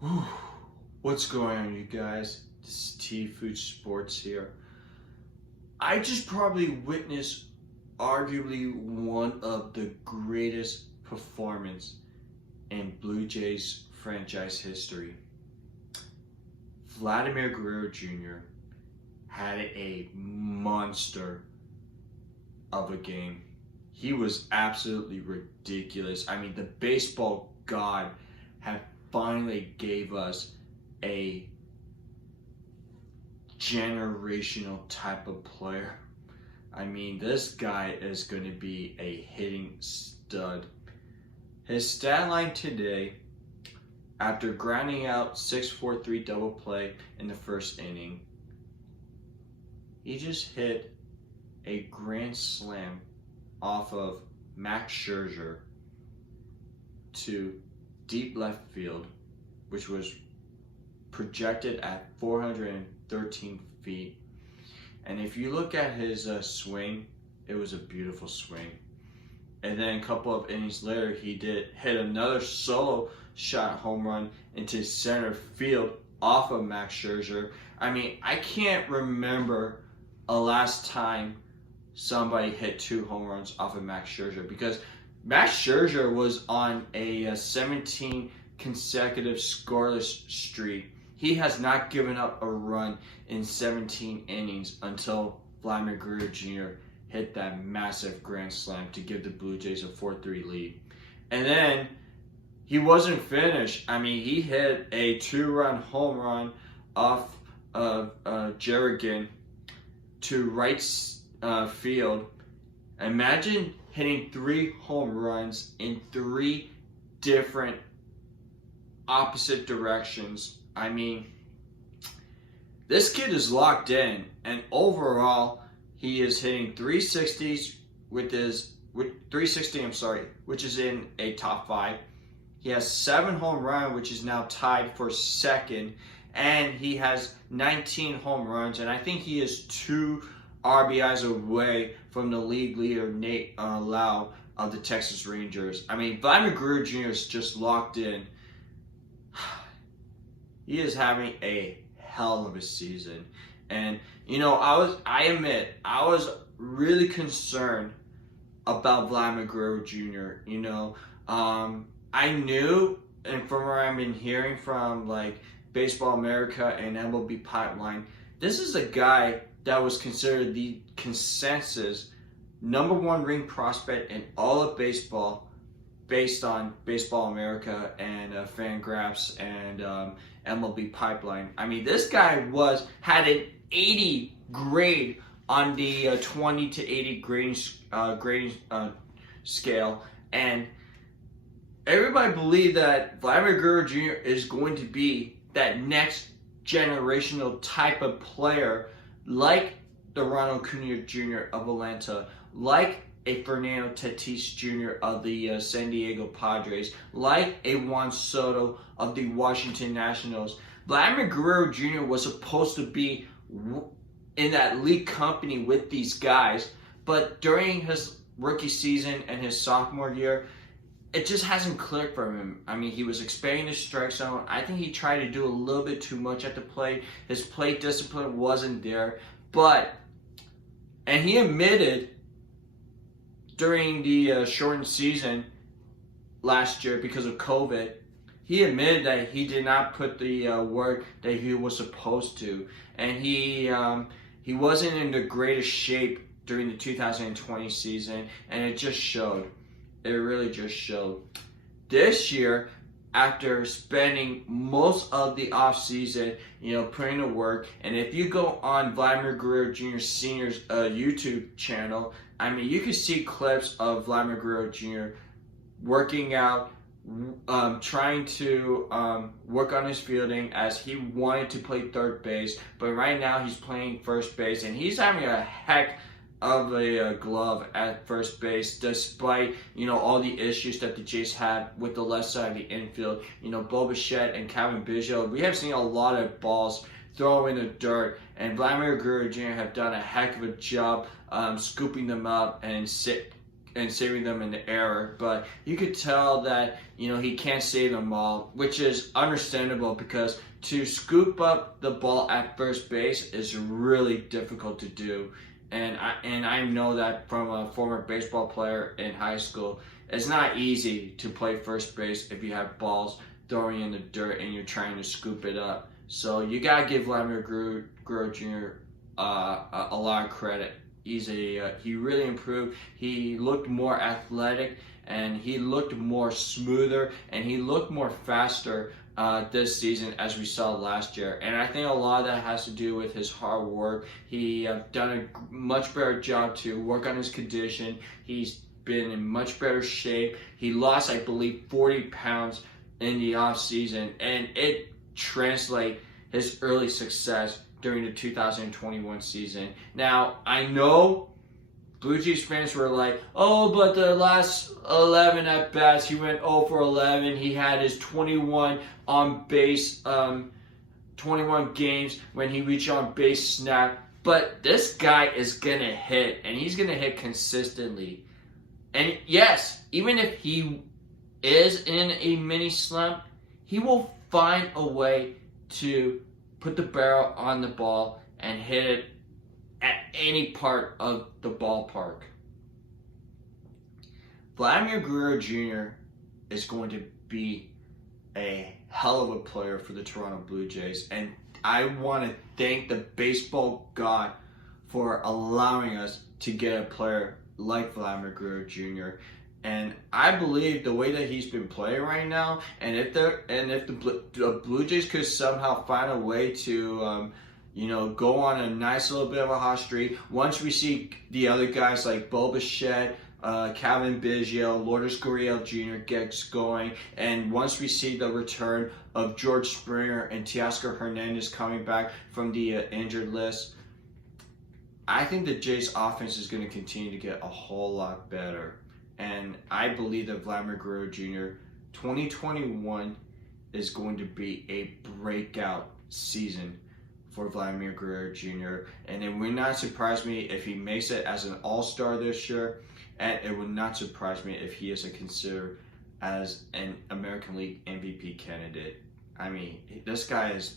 Whew. What's going on, you guys? This is T-Fuj Sports here. I just probably witnessed arguably one of the greatest performance in Blue Jays franchise history. Vladimir Guerrero Jr. had a monster of a game. He was absolutely ridiculous. I mean, the baseball god had finally gave us a generational type of player. I mean, this guy is going to be a hitting stud. His stat line today, after grounding out 6-4-3 double play in the first inning, he just hit a grand slam off of Max Scherzer to deep left field, which was projected at 413 feet. And if you look at his swing, it was a beautiful swing. And then a couple of innings later, he did hit another solo shot home run into center field off of Max Scherzer. I mean, I can't remember a last time somebody hit 2 home runs off of Max Scherzer, because Max Scherzer was on a 17 consecutive scoreless streak. He has not given up a run in 17 innings until Vladimir Guerrero Jr. hit that massive grand slam to give the Blue Jays a 4-3 lead. And then he wasn't finished. I mean, he hit a 2-run home run off of Jerrigan to right field. Imagine hitting 3 home runs in 3 different opposite directions. I mean, this kid is locked in, and overall, he is hitting 360s with 360. Which is in a top 5. He has 7 home runs, which is now tied for second, and he has 19 home runs, and I think he is 2 RBIs away from the league leader, Nate Lau of the Texas Rangers. I mean, Vladimir Guerrero Jr. is just locked in. He is having a hell of a season. And, you know, I admit, I was really concerned about Vladimir Guerrero Jr. You know, I knew, and from where I've been hearing from, like, Baseball America and MLB Pipeline, this is a guy that was considered the consensus #1 ring prospect in all of baseball, based on Baseball America and Fangraphs and MLB Pipeline. I mean, this guy had an 80 grade on the 20 to 80 grading scale, and everybody believed that Vladimir Guerrero Jr. is going to be that next generational type of player, like the Ronald Acuna Jr. of Atlanta, like a Fernando Tatis Jr. of the San Diego Padres, like a Juan Soto of the Washington Nationals. Vladimir Guerrero Jr. was supposed to be in that league company with these guys, but during his rookie season and his sophomore year, it just hasn't clicked for him. I mean, he was expanding the strike zone. I think he tried to do a little bit too much at the plate. His plate discipline wasn't there. And he admitted during the shortened season last year because of COVID, he admitted that he did not put the work that he was supposed to. And he wasn't in the greatest shape during the 2020 season, and it just showed. It really just showed. This year, after spending most of the offseason, you know, putting to work, and if you go on Vladimir Guerrero Jr. Sr.'s YouTube channel, I mean, you can see clips of Vladimir Guerrero Jr. working out, trying to work on his fielding, as he wanted to play third base, but right now he's playing first base, and he's having a heck of a glove at first base, despite, you know, all the issues that the Jays had with the left side of the infield. You know, Bo Bichette and Calvin Biggio, we have seen a lot of balls thrown in the dirt, and Vladimir Guerrero Jr. have done a heck of a job scooping them up and and saving them in the error, but you could tell that, you know, he can't save them all, which is understandable because to scoop up the ball at first base is really difficult to do. And I know that from a former baseball player in high school. It's not easy to play first base if you have balls throwing in the dirt and you're trying to scoop it up. So you gotta give Vladimir Guerrero Jr. A lot of credit. He really improved. He looked more athletic and he looked more smoother and he looked more faster this season as we saw last year. And I think a lot of that has to do with his hard work. He done a much better job to work on his condition. He's been in much better shape. He lost, I believe, 40 pounds in the off season, and it translates his early success during the 2021 season. Now, I know Blue Jays fans were like, oh, but the last 11 at bats, he went 0 for 11. He had his 21 on base, 21 games when he reached on base snap. But this guy is going to hit, and he's going to hit consistently. And yes, even if he is in a mini slump, he will find a way to put the barrel on the ball and hit it at any part of the ballpark. Vladimir Guerrero Jr. is going to be a hell of a player for the Toronto Blue Jays, and I want to thank the baseball god for allowing us to get a player like Vladimir Guerrero Jr. And I believe the way that he's been playing right now, and if the Blue Jays could somehow find a way to go on a nice little bit of a hot streak, once we see the other guys like Bo Bichette, Calvin Biggio, Lourdes Gurriel Jr. gets going, and once we see the return of George Springer and Teoscar Hernandez coming back from the injured list, I think the Jays offense is going to continue to get a whole lot better. And I believe that Vladimir Guerrero Jr. 2021 is going to be a breakout season for Vladimir Guerrero Jr. And it would not surprise me if he makes it as an all-star this year. And it would not surprise me if he is considered as an American League MVP candidate. I mean, this guy is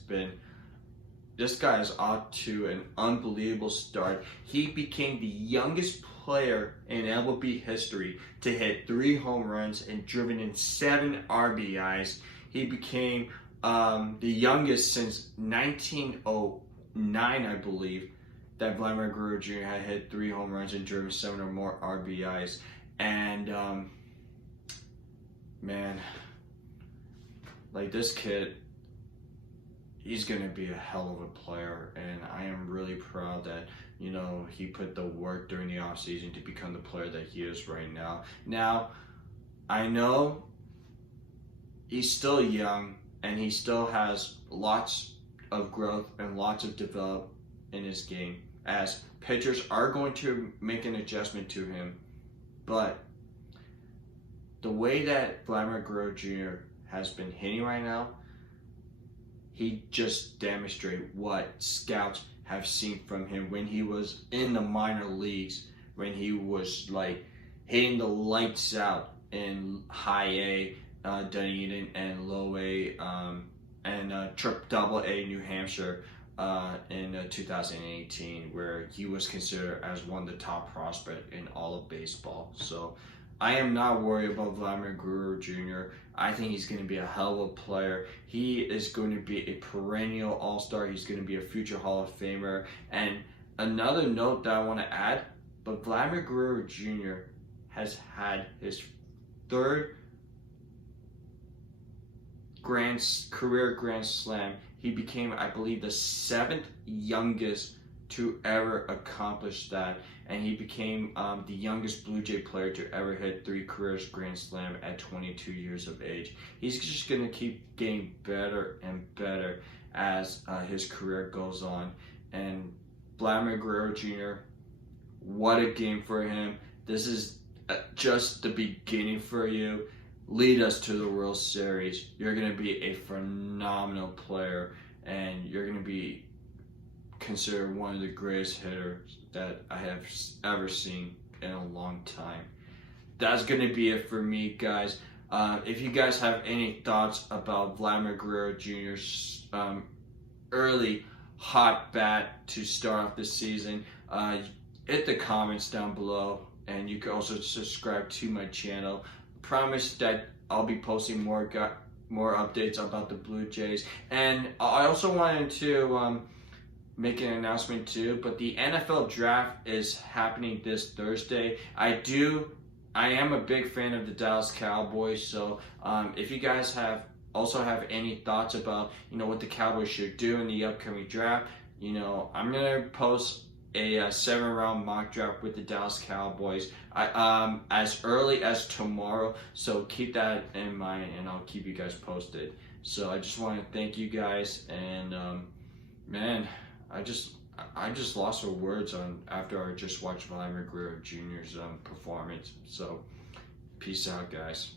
off to an unbelievable start. He became the youngest player in MLB history to hit 3 home runs and driven in 7 RBIs. He became the youngest since 1909, I believe, that Vladimir Guerrero Jr. had hit 3 home runs and driven 7 or more RBIs. And man, like this kid, he's going to be a hell of a player, and I am really proud that, he put the work during the offseason to become the player that he is right now. Now, I know he's still young, and he still has lots of growth and lots of development in his game, as pitchers are going to make an adjustment to him. But the way that Vladimir Guerrero Jr. has been hitting right now, he just demonstrated what scouts have seen from him when he was in the minor leagues, when he was like hitting the lights out in high A, Dunedin, and low A, and double A New Hampshire in 2018, where he was considered as one of the top prospects in all of baseball. So I am not worried about Vladimir Guerrero Jr. I think he's going to be a hell of a player. He is going to be a perennial all-star. He's going to be a future Hall of Famer. And another note that I want to add, but Vladimir Guerrero Jr. has had his 3rd career Grand Slam. He became, I believe, the 7th youngest to ever accomplish that, and he became the youngest Blue Jay player to ever hit 3 careers Grand Slam at 22 years of age. He's just going to keep getting better and better as his career goes on. And Vladimir Guerrero Jr., what a game for him. This is just the beginning for you. Lead us to the World Series. You're going to be a phenomenal player, and you're going to be considered one of the greatest hitters that I have ever seen in a long time. that's gonna be it for me, guys. If you guys have any thoughts about Vladimir Guerrero Jr.'s early hot bat to start off the season, hit the comments down below, and you can also subscribe to my channel. Promise that I'll be posting more updates about the Blue Jays. And I also wanted to make an announcement too, but the NFL draft is happening this Thursday. I am a big fan of the Dallas Cowboys, so if you guys have any thoughts about what the Cowboys should do in the upcoming draft, I'm gonna post a 7-round mock draft with the Dallas Cowboys as early as tomorrow, so keep that in mind and I'll keep you guys posted. So I just want to thank you guys, and man, I just lost for words after I just watched Vladimir Guerrero Jr.'s performance. So peace out, guys.